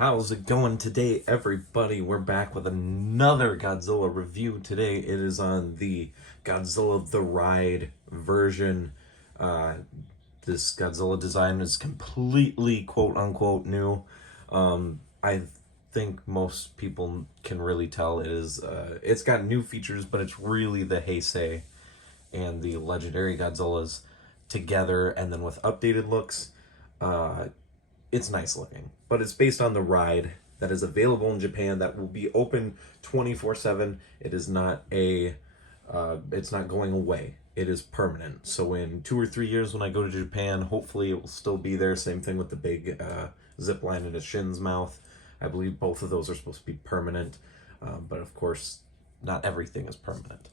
How's it going today, everybody? We're back with another Godzilla review. Today it is on the Godzilla the Ride version. Uh, this Godzilla design is completely quote unquote new. I think most people can really tell it's got new features, but it's really the Heisei and the legendary Godzillas together and then with updated looks. It's nice looking, but it's based on the ride that is available in Japan that will be open 24/7. It is not it's not going away. It is permanent. So in 2 or 3 years when I go to Japan, hopefully it will still be there. Same thing with the big zip line in a Shin's mouth. I believe both of those are supposed to be permanent, but of course, not everything is permanent.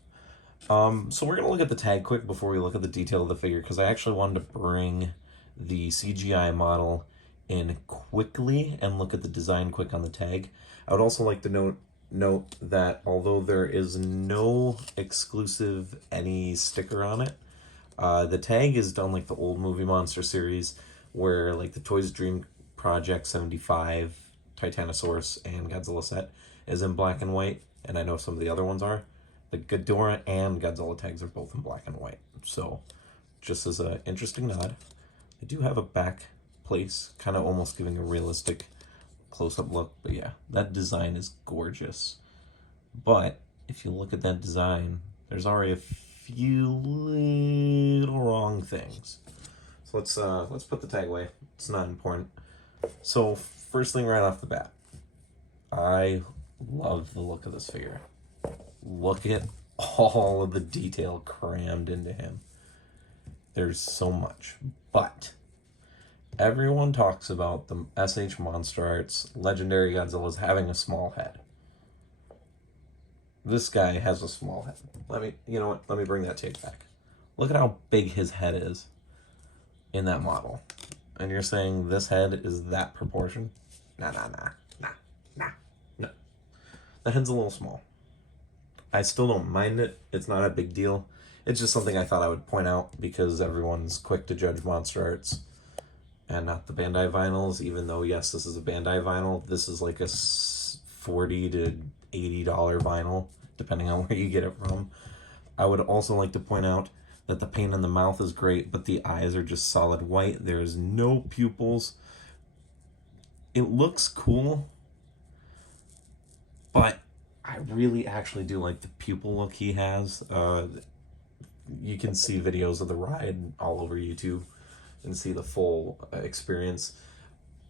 So we're gonna look at the tag quick before we look at the detail of the figure, because I actually wanted to bring the CGI model in quickly and look at the design quick on the tag. I would also like to note that although there is no exclusive any sticker on it, the tag is done like the old Movie Monster series, where like the Toys Dream Project 75, Titanosaurus, and Godzilla set is in black and white, and I know some of the other ones are. The Ghidorah and Godzilla tags are both in black and white. So, just as an interesting nod, I do have a back place, kind of almost giving a realistic close-up look. But yeah, that design is gorgeous. But if you look at that design, there's already a few little wrong things. So let's put the tag away. It's not important. So first thing right off the bat, I love the look of this figure. Look at all of the detail crammed into him. There's so much. But everyone talks about the SH Monster Arts legendary Godzillas having a small head. This guy has a small head. You know what? Let me bring that tape back. Look at how big his head is in that model. And you're saying this head is that proportion? Nah. No. The head's a little small. I still don't mind it. It's not a big deal. It's just something I thought I would point out because everyone's quick to judge Monster Arts and not the Bandai vinyls, even though, yes, this is a Bandai vinyl. This is like a $40 to $80 vinyl, depending on where you get it from. I would also like to point out that the paint in the mouth is great, but the eyes are just solid white. There's no pupils. It looks cool, but I really actually do like the pupil look he has. You can see videos of the ride all over YouTube and see the full experience.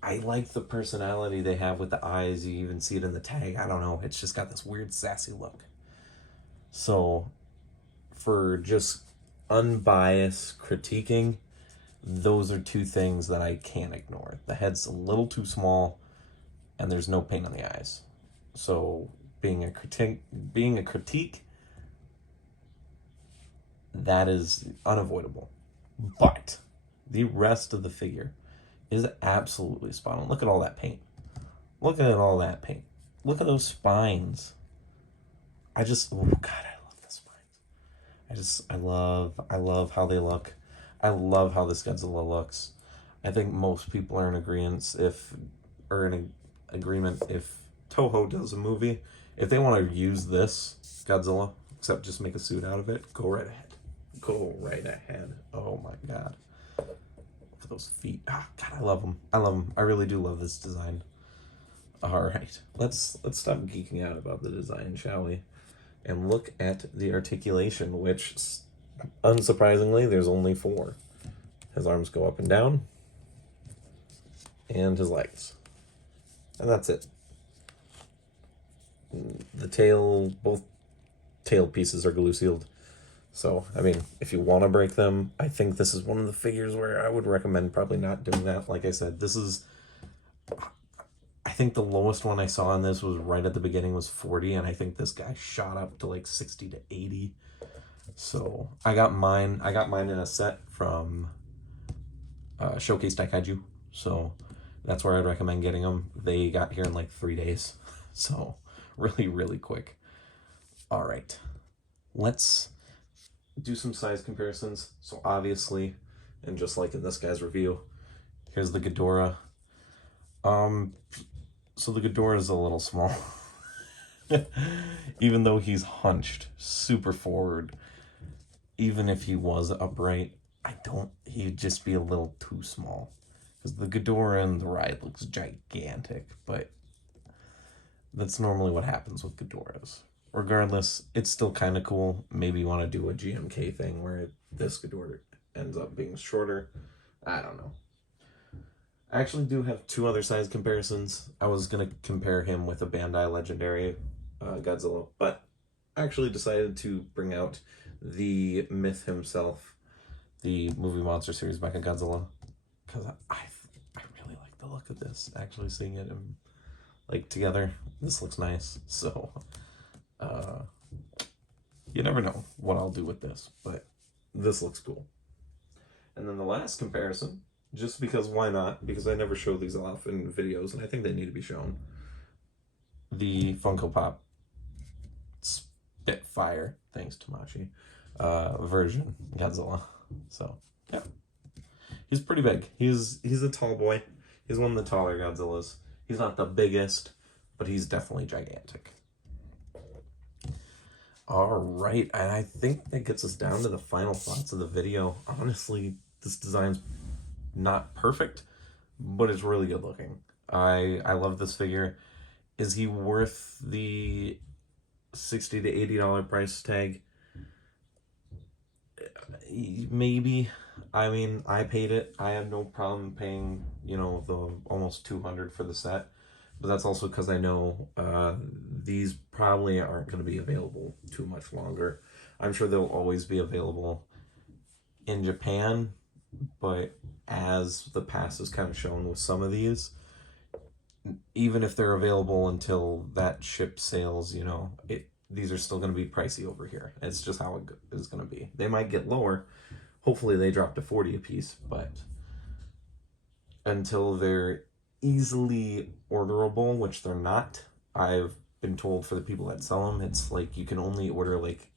I like the personality they have with the eyes. You even see it in the tag. I don't know. It's just got this weird sassy look. So for just unbiased critiquing, those are two things that I can't ignore. The head's a little too small and there's no paint on the eyes. So being a critique, that is unavoidable. But the rest of the figure is absolutely spot on. Look at all that paint. Look at all that paint. Look at those spines. Oh God, I love the spines. I love how they look. I love how this Godzilla looks. I think most people are in agreement if Toho does a movie, if they want to use this Godzilla, except just make a suit out of it, go right ahead. Go right ahead. Oh my God. For those feet. Ah, God, I love them. I love them. I really do love this design. All right, let's stop geeking out about the design, shall we? And look at the articulation, which, unsurprisingly, there's only 4. His arms go up and down, and his legs. And that's it. The tail, both tail pieces are glue sealed. So, I mean, if you want to break them, I think this is one of the figures where I would recommend probably not doing that. Like I said, I think the lowest one I saw on this was right at the beginning was 40, and I think this guy shot up to like 60 to 80. So, I got mine in a set from Showcase Daikaiju. So, that's where I'd recommend getting them. They got here in like 3 days. So, really, really quick. All right. Let's do some size comparisons. So obviously, and just like in this guy's review, here's the Ghidorah. So the Ghidorah is a little small. Even though he's hunched super forward, even if he was upright, he'd just be a little too small. Because the Ghidorah in the ride looks gigantic, but that's normally what happens with Ghidorahs. Regardless, it's still kind of cool. Maybe you want to do a GMK thing where this Ghidorah ends up being shorter. I don't know. I actually do have two other size comparisons. I was going to compare him with a Bandai Legendary Godzilla, but I actually decided to bring out the myth himself, the movie monster series Mechagodzilla, because I really like the look of this. Actually seeing it like together, this looks nice. So you never know what I'll do with this, but this looks cool. And then the last comparison, just because why not? Because I never show these off in videos, and I think they need to be shown. The Funko Pop Spitfire, thanks Tamashi, version Godzilla. So yeah, he's pretty big. He's a tall boy. He's one of the taller Godzillas. He's not the biggest, but he's definitely gigantic. All right, and I think that gets us down to the final thoughts of the video. Honestly, this design's not perfect, but it's really good looking. I love this figure. Is he worth the $60 to $80 price tag? Maybe. I mean, I paid it. I have no problem paying, the almost $200 for the set. But that's also because I know these probably aren't going to be available too much longer. I'm sure they'll always be available in Japan, but as the past has kind of shown with some of these, even if they're available until that ship sails, these are still going to be pricey over here. It's just how it is going to be. They might get lower. Hopefully they drop to 40 a piece, but until they're easily orderable, which they're not, I've been told for the people that sell them, it's like you can only order like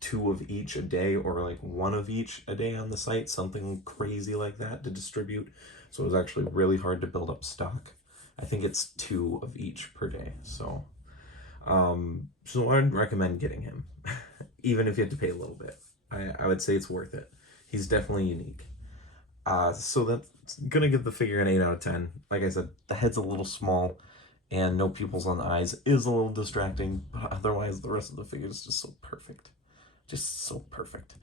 2 of each a day or like 1 of each a day on the site, something crazy like that to distribute. So it was actually really hard to build up stock. I think it's 2 of each per day. So I'd recommend getting him, even if you have to pay a little bit. I would say it's worth it. He's definitely unique. So that's gonna give the figure an 8 out of 10. Like I said, the head's a little small and no pupils on the eyes is a little distracting, but otherwise the rest of the figure is just so perfect. Just so perfect.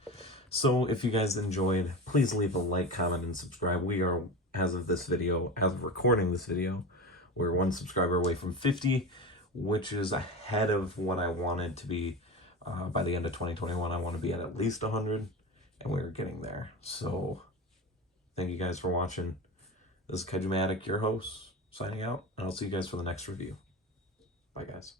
So if you guys enjoyed, please leave a like, comment, and subscribe. We are, as of recording this video, we're 1 subscriber away from 50, which is ahead of what I wanted to be. By the end of 2021, I want to be at least 100, and we're getting there. So thank you guys for watching. This is Kajumatic, your host, signing out, and I'll see you guys for the next review. Bye, guys.